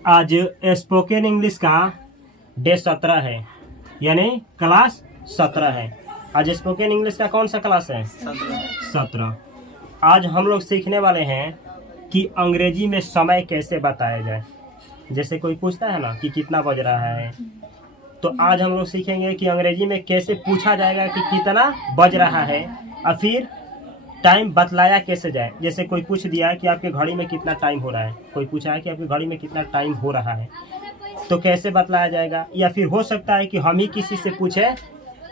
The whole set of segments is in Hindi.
आज स्पोकन इंग्लिश का डे 17 है, यानी क्लास 17 है। आज स्पोकन इंग्लिश का कौन सा क्लास है? 17। आज हम लोग सीखने वाले हैं कि अंग्रेजी में समय कैसे बताया जाए। जैसे कोई पूछता है ना कि कितना बज रहा है, तो आज हम लोग सीखेंगे कि अंग्रेजी में कैसे पूछा जाएगा कि कितना बज रहा है, और फिर टाइम बतलाया कैसे जाए। जैसे कोई पूछ दिया कि आपके घड़ी में कितना टाइम हो रहा है, कोई पूछा है कि आपकी घड़ी में कितना टाइम हो रहा है, तो कैसे बतलाया जाएगा। या फिर हो सकता है कि हम ही किसी से पूछे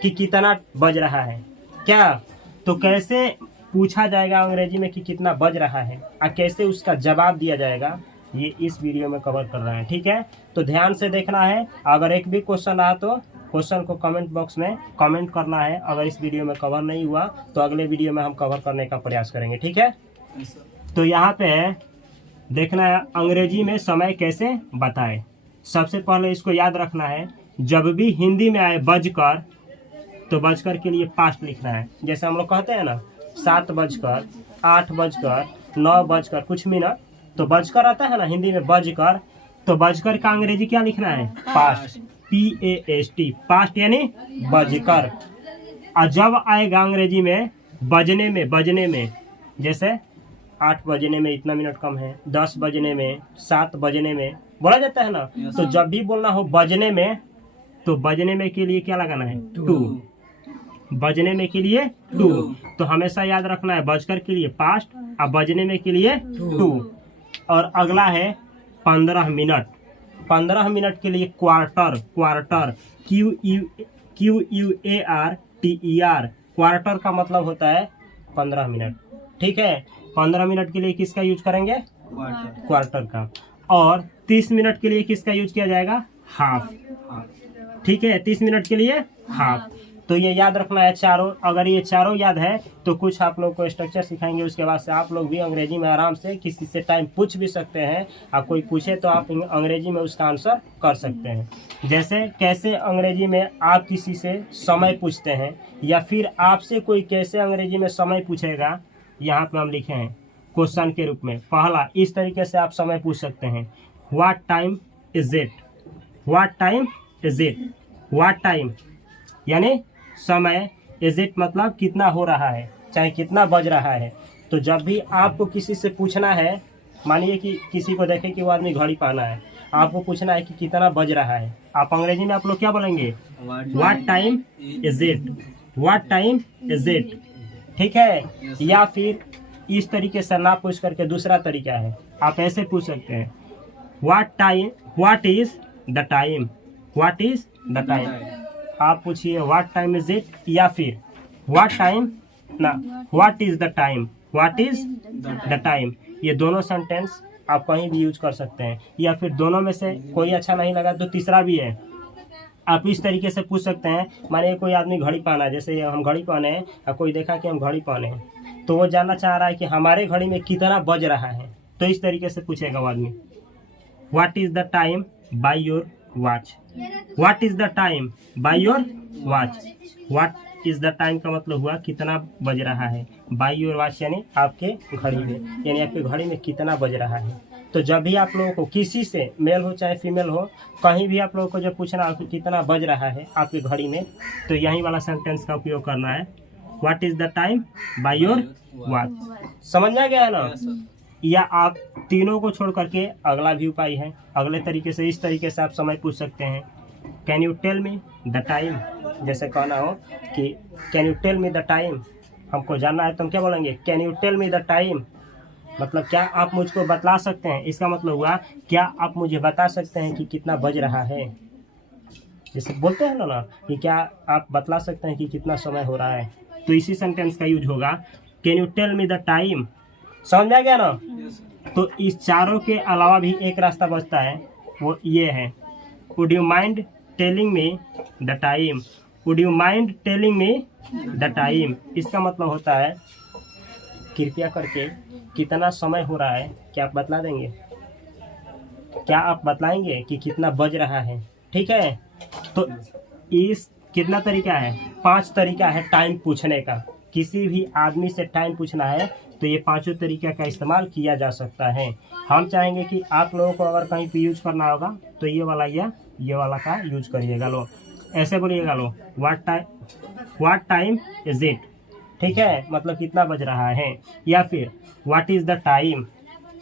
कि कितना बज रहा है क्या, तो कैसे पूछा जाएगा अंग्रेजी में कि कितना बज रहा है और कैसे उसका जवाब दिया जाएगा, ये इस वीडियो में कवर कर रहे हैं। ठीक है, तो ध्यान से देखना है। अगर एक भी क्वेश्चन आया तो क्वेश्चन को कमेंट बॉक्स में कमेंट करना है। अगर इस वीडियो में कवर नहीं हुआ तो अगले वीडियो में हम कवर करने का प्रयास करेंगे। ठीक है, तो यहाँ पे देखना है अंग्रेजी में समय कैसे बताए। सबसे पहले इसको याद रखना है, जब भी हिंदी में आए बजकर, तो बजकर के लिए पास्ट लिखना है। जैसे हम लोग कहते हैं ना 7 बजकर, 8 बजकर, 9 बजकर कुछ मिनट, तो बजकर आता है ना हिंदी में बजकर, तो बजकर का अंग्रेजी क्या लिखना है? पास्ट, PAST, पास्ट यानी बजकर। और जब आएगा अंग्रेजी में बजने में, जैसे 8 बजने में इतना मिनट कम है, 10 बजने में, 7 बजने में बोला जाता है ना, तो जब भी बोलना हो बजने में, तो बजने में के लिए क्या लगाना है? टू। बजने में के लिए टू, तो हमेशा याद रखना है बजकर के लिए पास्ट और बजने में के लिए टू। और अगला है 15 मिनट। 15 मिनट के लिए क्वार्टर, QUARTER, क्वार्टर का मतलब होता है 15 मिनट। ठीक है, 15 मिनट के लिए किसका यूज करेंगे? क्वार्टर का। और 30 मिनट के लिए किसका यूज किया जाएगा? हाफ। ठीक है, 30 मिनट के लिए हाफ। तो ये याद रखना है चारों। अगर ये चारों याद है तो कुछ आप लोग को स्ट्रक्चर सिखाएंगे, उसके बाद से आप लोग भी अंग्रेजी में आराम से किसी से टाइम पूछ भी सकते हैं। आप कोई पूछे तो आप अंग्रेजी में उसका आंसर कर सकते हैं। जैसे कैसे अंग्रेजी में आप किसी से समय पूछते हैं, या फिर आपसे कोई कैसे अंग्रेजी में समय पूछेगा, यहाँ पे हम लिखे हैं क्वेश्चन के रूप में। पहला, इस तरीके से आप समय पूछ सकते हैं, what time is it. What time is it, what time यानी समय, इज इट मतलब कितना हो रहा है, चाहे कितना बज रहा है। तो जब भी आपको किसी से पूछना है, मानिए कि किसी को देखे कि वो आदमी घड़ी पहना है, आपको पूछना है कि कितना बज रहा है, आप अंग्रेजी में आप लोग क्या बोलेंगे? What time is it, what time is it. ठीक है, या फिर इस तरीके से ना पूछ करके दूसरा तरीका है, आप ऐसे पूछ सकते हैं, what is the time, what is the time. आप पूछिए व्हाट टाइम इज इट, या फिर what is the time, what is the time. ये दोनों सेंटेंस आप कहीं भी यूज कर सकते हैं, या फिर दोनों में से कोई अच्छा नहीं लगा तो तीसरा भी है, आप इस तरीके से पूछ सकते हैं। मानिए कोई आदमी घड़ी पहना है, जैसे हम घड़ी पहने हैं और कोई देखा कि हम घड़ी पहने हैं, तो वो जानना चाह रहा है कि हमारे घड़ी में कितना बज रहा है, तो इस तरीके से पूछेगा वो आदमी, what is the time by your watch. What is the time by your watch, what is the time का मतलब हुआ कितना बज रहा है, बाय योर वॉच यानी आपके घड़ी में, यानी आपके घड़ी में कितना बज रहा है। तो जब भी आप लोगों को किसी से, मेल हो चाहे फीमेल हो, कहीं भी आप लोगों को जब पूछना हो कि कितना बज रहा है आपकी घड़ी में, तो यही वाला सेंटेंस का उपयोग करना है, what is the time by your watch. समझ में आ गया है ना? या आप तीनों को छोड़ करके अगला भी उपाय है, अगले तरीके से, इस तरीके से आप समय पूछ सकते हैं, can you tell me the time. जैसे कहना हो कि can you tell me the time, हमको जानना है तो हम क्या बोलेंगे? Can you tell me the time, मतलब क्या आप मुझको बतला सकते हैं। इसका मतलब हुआ क्या आप मुझे बता सकते हैं कि कितना बज रहा है। जैसे बोलते हैं ना कि क्या आप बतला सकते हैं कि कितना समय हो रहा है, तो इसी सेंटेंस का यूज होगा, can you tell me the time. समझ में आ गया ना? तो इस चारों के अलावा भी एक रास्ता बचता है, वो ये है, would you mind telling me the time, would you mind telling me the time. इसका मतलब होता है कृपया करके कितना समय हो रहा है क्या आप बतला देंगे, क्या आप बतलाएंगे कि कितना बज रहा है। ठीक है, तो इस कितना तरीका है? 5 तरीका है टाइम पूछने का। किसी भी आदमी से टाइम पूछना है तो ये पांचों तरीके का इस्तेमाल किया जा सकता है। हम चाहेंगे कि आप लोगों को अगर कहीं पे यूज करना होगा तो ये वाला या ये वाला का यूज करिएगा। लो ऐसे बोलिएगा, लो व्हाट टाइम इज इट, ठीक है, मतलब कितना बज रहा है, या फिर व्हाट इज द टाइम।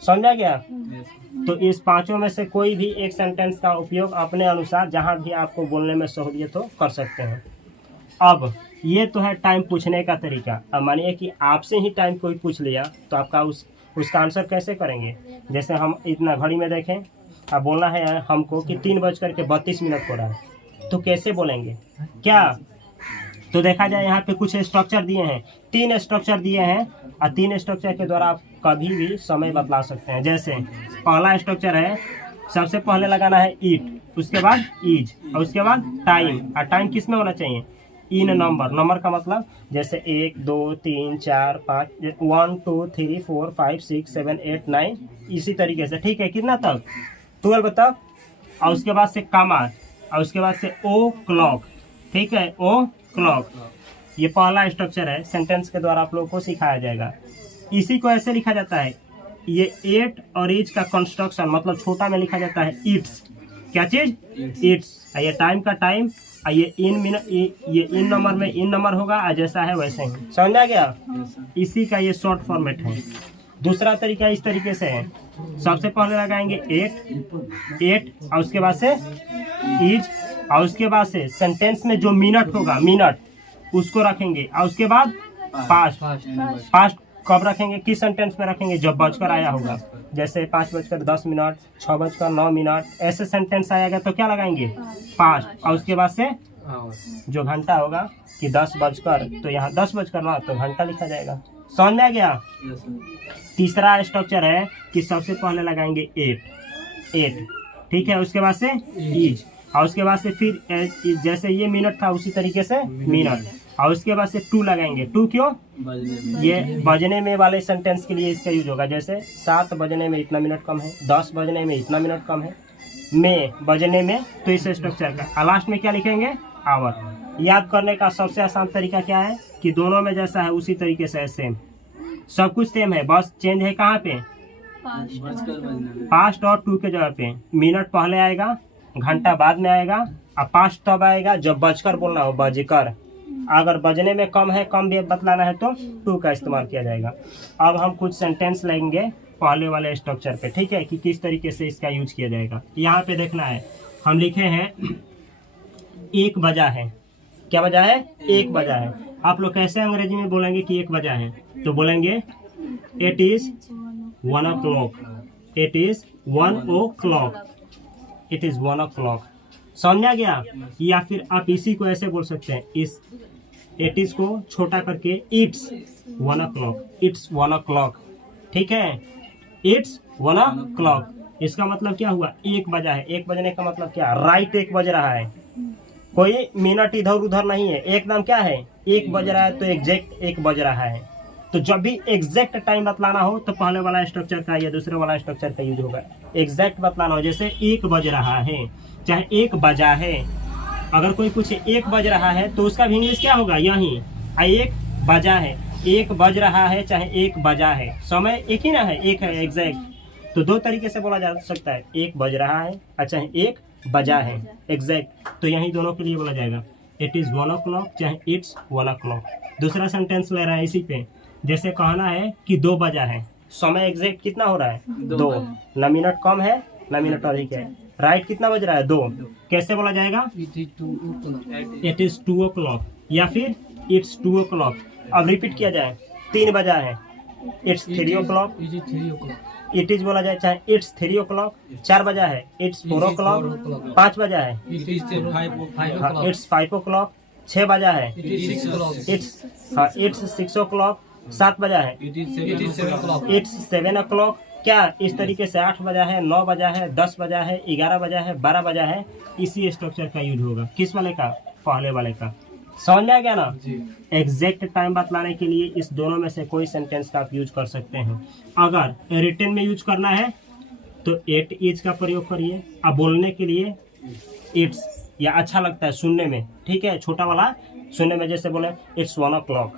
समझा गया? तो इस पांचों में से कोई भी एक सेंटेंस का उपयोग अपने अनुसार जहां भी आपको बोलने में सहूलियत हो कर सकते हैं। अब ये तो है टाइम पूछने का तरीका। अब मानिए कि आपसे ही टाइम कोई पूछ लिया तो आपका उसका आंसर कैसे करेंगे? जैसे हम इतना घड़ी में देखें, अब बोलना है हमको कि 3:32 हो रहा है, तो कैसे बोलेंगे क्या? तो देखा जाए यहाँ पे कुछ स्ट्रक्चर दिए हैं, 3 स्ट्रक्चर दिए हैं, और 3 स्ट्रक्चर के द्वारा आप कभी भी समय बतला सकते हैं। जैसे पहला स्ट्रक्चर है, सबसे पहले लगाना है इट, उसके बाद इज, और उसके बाद टाइम। और टाइम किस में होना चाहिए? इन नंबर का मतलब जैसे 1 2 3 4 5 1 2 3 4 5 6 7 8 9 इसी तरीके से, ठीक है, कितना तक? 12 तक। और उसके बाद से कमा, और उसके बाद से ओ क्लॉक, ठीक है, ओ क्लॉक। ये पहला स्ट्रक्चर है, सेंटेंस के द्वारा आप लोगों को सिखाया जाएगा। इसी को ऐसे लिखा जाता है, ये एट और इज का कंस्ट्रक्शन मतलब छोटा में लिखा जाता है इट्स। क्या चीज? इट्स। ये टाइम का टाइम, ये इन मिनट, ये इन नंबर में इन नंबर होगा, जैसा है वैसे ही। समझ आ गया? इसी का ये शॉर्ट फॉर्मेट है। दूसरा तरीका इस तरीके से है, सबसे पहले लगाएंगे एट, और उसके बाद से इज, और उसके बाद से सेंटेंस में जो मिनट होगा, मिनट उसको रखेंगे, और उसके बाद पास्ट कब रखेंगे, किस सेंटेंस में रखेंगे? जब बजकर आया होगा, जैसे 5:10, 6:09, ऐसे सेंटेंस आएगा तो क्या लगाएंगे? पास्ट। और उसके बाद से जो घंटा होगा कि 10 बजकर, तो यहाँ 10 बजकर ना, तो घंटा लिखा जाएगा। समझ में आ गया? तीसरा स्ट्रक्चर है कि सबसे पहले लगाएंगे एट, ठीक है, उसके बाद से इज, और उसके बाद से फिर जैसे ये मिनट था उसी तरीके से मिनट, और उसके बाद से 2 लगाएंगे। 2 क्यों? ये बजने में वाले सेंटेंस के लिए इसका यूज होगा। जैसे 7 बजने में इतना मिनट कम है, 10 बजने में इतना मिनट कम है, में बजने में, तो इस स्ट्रक्चर का। लास्ट में क्या लिखेंगे? आवर। याद करने का सबसे आसान तरीका क्या है कि दोनों में जैसा है उसी तरीके से सेम, सब कुछ सेम है, बस चेंज है कहाँ पे? पास्ट और 2 के जगह पे मिनट पहले आएगा, घंटा बाद में आएगा, और पास्ट तब आएगा जब बजकर बोलना हो, बजकर। अगर बजने में कम है, कम भी बतलाना है तो 2 का इस्तेमाल किया जाएगा। अब हम कुछ सेंटेंस लेंगे पहले वाले स्ट्रक्चर पे, ठीक है, कि किस तरीके से इसका यूज किया जाएगा। यहाँ पे देखना है, हम लिखे हैं 1 बजा है। क्या बजा है? 1 बजा है। आप लोग कैसे अंग्रेजी में बोलेंगे कि 1 बजा है? तो बोलेंगे it is 1 o'clock, it is 1 o'clock, it is 1 o'clock। समझ आ गया? या फिर आप इसी को ऐसे बोल सकते हैं, इस इट इज को छोटा करके इट्स 1 o'clock, इट्स 1 o'clock, ठीक है, इट्स 1 o'clock। इसका मतलब क्या हुआ? 1 बजा है। 1 बजने का मतलब क्या? राइट 1 बज रहा है, कोई मिनट इधर उधर नहीं है, एकदम क्या है? 1 बज रहा है, तो एग्जैक्ट 1 बज रहा है। तो जब भी एग्जैक्ट टाइम बतलाना हो तो पहले वाला स्ट्रक्चर का या दूसरे वाला स्ट्रक्चर का यूज होगा। एग्जैक्ट बतलाना हो, जैसे 1 बज रहा है, चाहे 1 बजा है। अगर कोई पूछे 1 बज रहा है तो उसका भी इंग्लिश क्या होगा? यही 1 बजा है, 1 बज रहा है, चाहे 1 बजा है, समय एक ही ना है, एक है एग्जैक्ट। तो 2 तरीके से बोला जा सकता है, 1 बज रहा है और चाहे 1 बजा है एग्जैक्ट। तो यही दोनों के लिए बोला जाएगा, इट इज 1 o'clock, चाहे इट्स 1 o'clock। दूसरा सेंटेंस ले रहा है इसी पे, जैसे कहना है कि 2 बजा है, समय एग्जैक्ट कितना हो रहा है? 2, न मिनट कम है न मिनट अधिक है, राइट कितना बज रहा है? 2। कैसे बोला जाएगा? इट इज 2 o'clock, या फिर इट्स 2 o'clock। अब रिपीट किया जाए, 3 बजा है, इट्स 3 o'clock, इट इज बोला जाए, चाहे इट्स 3 o'clock। 4 बजा है, इट्स 4 o'clock। 5 बजा है, इट्स 5 o'clock। 6 बजा है, इट्स 6 o'clock। 7 बजा है, इट्स 7 o'clock। क्या इस तरीके से 8 बजा है, 9 बजा है, 10 बजा है, 11 बजा है, 12 बजा है, इसी स्ट्रक्चर का यूज होगा। किस वाले का? पहले वाले का। समझ में आ गया ना? एग्जैक्ट टाइम बतलाने के लिए इस दोनों में से कोई सेंटेंस का आप यूज कर सकते हैं। अगर रिटन में यूज करना है तो इट इज का प्रयोग करिए, अब बोलने के लिए इट्स, या अच्छा लगता है सुनने में, ठीक है, छोटा वाला सुनने में, जैसे बोले इट्स 1 o'clock,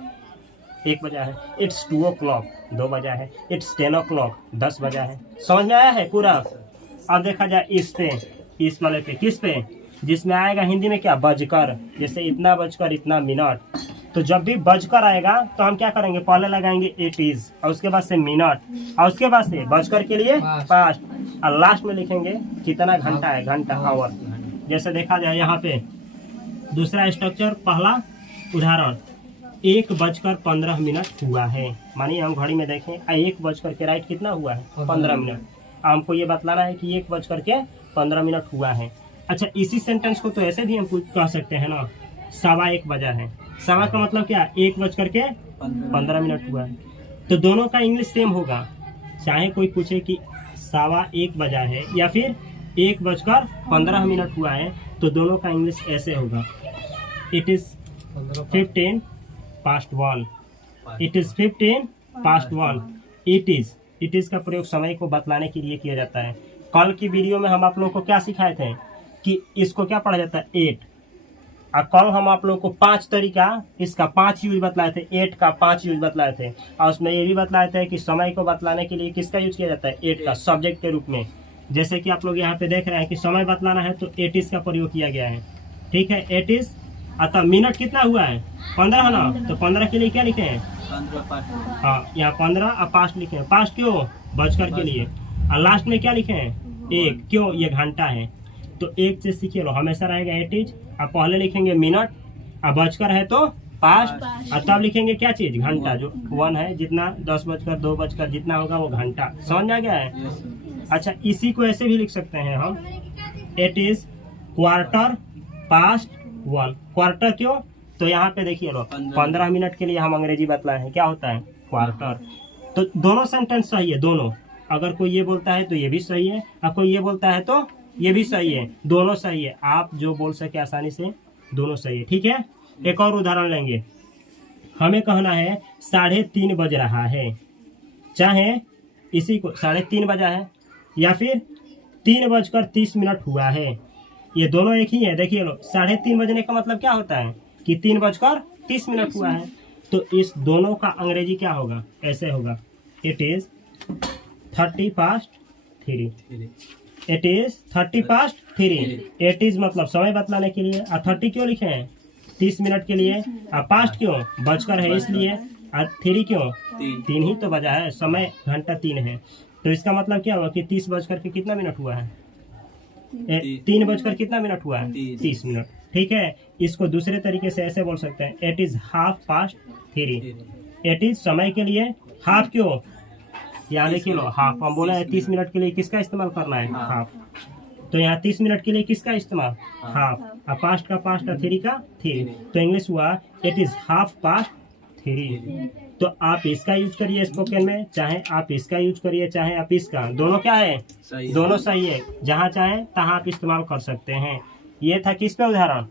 1 बजा है। इट्स 2 o'clock 2 बजा है। इट्स 10 o'clock 10 बजा है। समझ में आया है पूरा। अब देखा जाए इस पे, इस वाले पे, किस पे, जिसमें आएगा हिंदी में क्या, बजकर। जैसे इतना बजकर इतना मिनट, तो जब भी बजकर आएगा तो हम क्या करेंगे, पहले लगाएंगे इट इज, और उसके बाद से मिनट, और उसके बाद से बजकर के लिए पास्ट, और लास्ट में लिखेंगे कितना घंटा है, घंटा, आवर। जैसे देखा जाए यहाँ पे दूसरा स्ट्रक्चर, पहला उदाहरण, 1:15 हुआ है। मानिए हम घड़ी में देखें 1 के राइट कितना हुआ है, 15 मिनट। हमको ये बतलाना है कि 1:15 हुआ है। अच्छा, इसी सेंटेंस को तो ऐसे भी हम कह सकते हैं ना, 1:15 बजा है। 1:15 का मतलब क्या, 1:15 हुआ है। तो दोनों का इंग्लिश सेम होगा, चाहे कोई पूछे कि 1:15 बजा है या फिर 1:15 हुआ है, तो दोनों का इंग्लिश ऐसे होगा, it is 15 past 1, it is 15 past 1, it is का प्रयोग समय को बतलाने के लिए किया जाता है। कल की वीडियो में हम आप लोगों को क्या सिखाए थे कि इसको क्या पढ़ा जाता है, 8, और कल हम आप लोगों को 5 तरीका, इसका 5 यूज बतलाए थे, 8 का 5 यूज बतलाए थे, और उसमें ये भी बतलाए थे कि समय को बतलाने के लिए किसका यूज किया जाता है, 8 का, सब्जेक्ट के रूप में। जैसे कि आप लोग यहाँ पे देख रहे हैं कि समय बतलाना है तो 8 का प्रयोग किया गया है। ठीक है, 8 अतः मिनट कितना हुआ है, 15 है ना, तो 15 के लिए क्या लिखे हैं, हाँ, यहाँ 15 और पास्ट लिखे हैं। पास्ट क्यों, बजकर के लिए, और लास्ट में क्या लिखे हैं, 1, क्यों, ये घंटा है। तो 1 से सीखे लो, हमेशा रहेगा 8, और पहले लिखेंगे मिनट, और बजकर है तो पास्ट, और तब लिखेंगे क्या चीज, घंटा, जो 1 है, जितना 10 बजकर 2 बजकर जितना होगा वो घंटा। समझ आ गया है। अच्छा, इसी को ऐसे भी लिख सकते हैं हम, it is quarter past 1। Quarter क्यों, तो यहाँ पे देखिए लो, 15 मिनट के लिए हम अंग्रेजी बतलाए हैं, क्या होता है, क्वार्टर। तो दोनों सेंटेंस सही है, दोनों। अगर कोई ये बोलता है तो ये भी सही है, और कोई ये बोलता है तो ये भी सही है, दोनों सही है। आप जो बोल सके आसानी से, दोनों सही है। ठीक है, एक और उदाहरण लेंगे। हमें कहना है 3:30 बज रहा है, चाहे इसी को 3:30 बजा है या फिर 3:30 हुआ है, ये दोनों एक ही है। देखिए लो, 3:30 बजने का मतलब क्या होता है कि 3:30 हुआ है। तो इस दोनों का अंग्रेजी क्या होगा, ऐसे होगा, it is 30 past 3, it is 30 past 3। It is मतलब समय बतलाने के लिए, और 30 क्यों लिखे हैं, 30 मिनट के लिए, और पास्ट क्यों, बजकर है इसलिए, और 3 क्यों, 3 ही तो बजा है, समय घंटा 3 है। तो इसका मतलब क्या हुआ कि 30 बजकर के कितना मिनट हुआ है, 3 बजकर कितना मिनट हुआ है, 30 मिनट। ठीक है, इसको दूसरे तरीके से ऐसे बोल सकते हैं, it is 1/2 past 3। It is समय के लिए, हाफ क्यों, यहाँ देखिए लो, हाफ हम बोला है 30 मिनट के लिए किसका इस्तेमाल करना है, हाफ। तो यहाँ 30 मिनट के लिए किसका इस्तेमाल, हाफ, और पास्ट का पास्ट और 3 का 3। तो इंग्लिश हुआ इट इज 1/2 past 3। तो आप इसका यूज करिए स्पोकन में, चाहे आप इसका यूज करिए, चाहे आप इसका, दोनों क्या है, दोनों सही है। जहाँ चाहे तहाँ आप इस्तेमाल कर सकते हैं। ये था किस पे उदाहरण,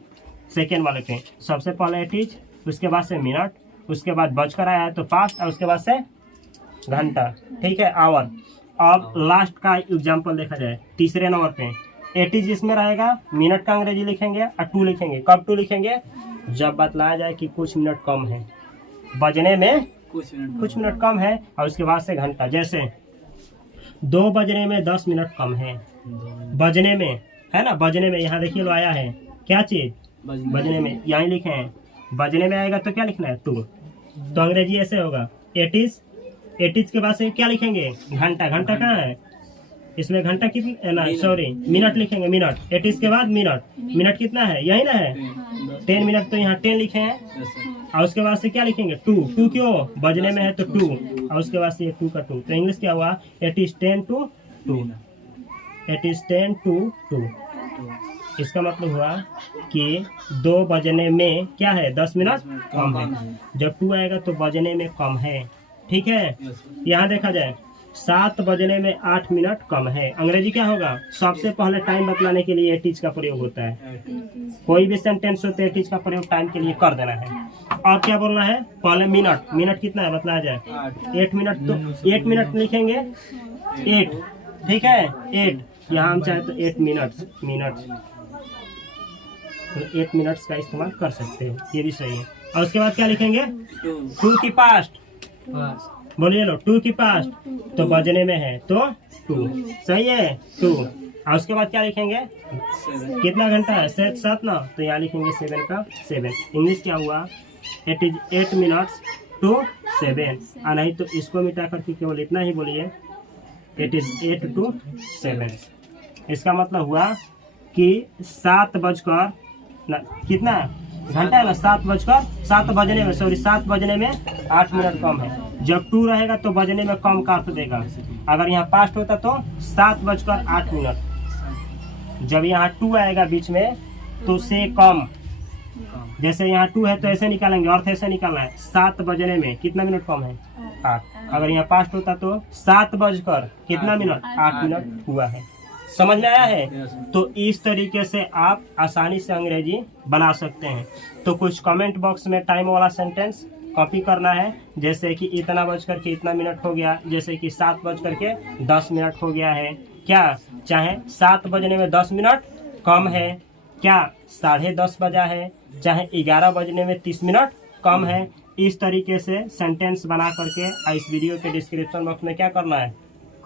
सेकेंड वाले पे। सबसे पहले इट इज, उसके बाद से मिनट, उसके बाद बजकर आया है तो पास्ट, और उसके बाद से घंटा। ठीक है, आवर। अब लास्ट का एग्जाम्पल देखा जाए, तीसरे नंबर पे, इट इज इसमें रहेगा, मिनट का अंग्रेजी लिखेंगे और 2 लिखेंगे। कब 2 लिखेंगे, जब बतलाया जाए कि कुछ मिनट कम है, बजने में कुछ मिनट कम है, और उसके बाद से घंटा। जैसे 2 बजने में 10 मिनट कम है, बजने में है ना, बजने में, यहाँ देखिए लो आया है क्या चीज, बजने में, यहाँ लिखे हैं, बजने में आएगा तो क्या लिखना है, 2। तो अंग्रेजी ऐसे होगा, इट इज के बाद से क्या लिखेंगे, घंटा। घंटा कहाँ है, इसमें घंटा कितना ना, सॉरी, मिनट लिखेंगे, मिनट। इट इज के बाद मिनट, मिनट कितना है, यही ना है, 10 मिनट, तो यहाँ 10 लिखे हैं, और उसके बाद से क्या लिखेंगे, 2 क्यों, बजने में है तो 2, और उसके बाद से ये 2 का 2। तो इंग्लिश क्या हुआ, it is 10 to 2, it is 10 to 2। इसका मतलब हुआ कि 2 बजने में क्या है, 10 मिनट कम है। जब 2 आएगा तो बजने में कम है। ठीक है, यहाँ देखा जाए 7 बजने में 8 मिनट कम है। अंग्रेजी क्या होगा, सबसे पहले टाइम बतलाने के लिए इट इज का प्रयोग होता है। कोई भी सेंटेंस होते है इट इज का प्रयोग टाइम के लिए कर देना है। और क्या बोलना है, पहले मिनट, मिनट कितना है बतलाया जाए, 8 मिनट। तो 8 मिनट लिखेंगे 8, ठीक है, 8। यहाँ हम चाहे तो 8 मिनट, तो 8 मिनट्स का इस्तेमाल कर सकते हैं, ये भी सही है। और उसके बाद क्या लिखेंगे? 2 की पास्ट, बोलिए लो 2 की पास्ट, तो बजने में है तो 2, सही है 2। और उसके बाद क्या लिखेंगे? कितना घंटा है? 7 ना, तो यहाँ लिखेंगे 7 का 7। इंग्लिश क्या हुआ? It is 8 minutes to 7। और नहीं तो इसको मिटा करके केवल इतना ही बोलिए, इट इज 8 to 7। इसका मतलब हुआ कि 7 बजकर कितना घंटा है ना, 7 बजने में 7 बजने में 8 मिनट कम है। जब 2 रहेगा तो बजने में कम काट देगा। अगर यहाँ पास्ट होता तो 7 बजकर 8 मिनट। जब यहाँ 2 आएगा बीच में तो से कम, जैसे यहाँ 2 है तो ऐसे निकालेंगे, अर्थ ऐसे निकालना है, 7 बजने में कितना मिनट कम है? 8। अगर यहाँ पास्ट होता तो 7 बजकर कितना मिनट? 8 मिनट हुआ है। समझ में आया है? तो इस तरीके से आप आसानी से अंग्रेजी बना सकते हैं। तो कुछ कमेंट बॉक्स में टाइम वाला सेंटेंस कॉपी करना है, जैसे कि इतना बजकर के इतना मिनट हो गया, जैसे कि 7 बजकर के 10 मिनट हो गया है क्या, चाहे 7 बजने में 10 मिनट कम है क्या, 10:30 बजा है, चाहे 11 बजने में 30 मिनट कम है। इस तरीके से सेंटेंस बना करके इस वीडियो के डिस्क्रिप्शन बॉक्स में क्या करना है?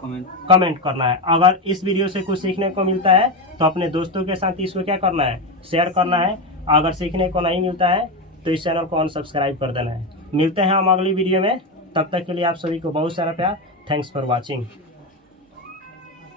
कमेंट करना है। अगर इस वीडियो से कुछ सीखने को मिलता है तो अपने दोस्तों के साथ इसको क्या करना है? शेयर करना है। अगर सीखने को नहीं मिलता है तो इस चैनल को अनसब्सक्राइब कर देना है। मिलते हैं हम अगली वीडियो में, तब तक के लिए आप सभी को बहुत सारा प्यार। Thanks for watching.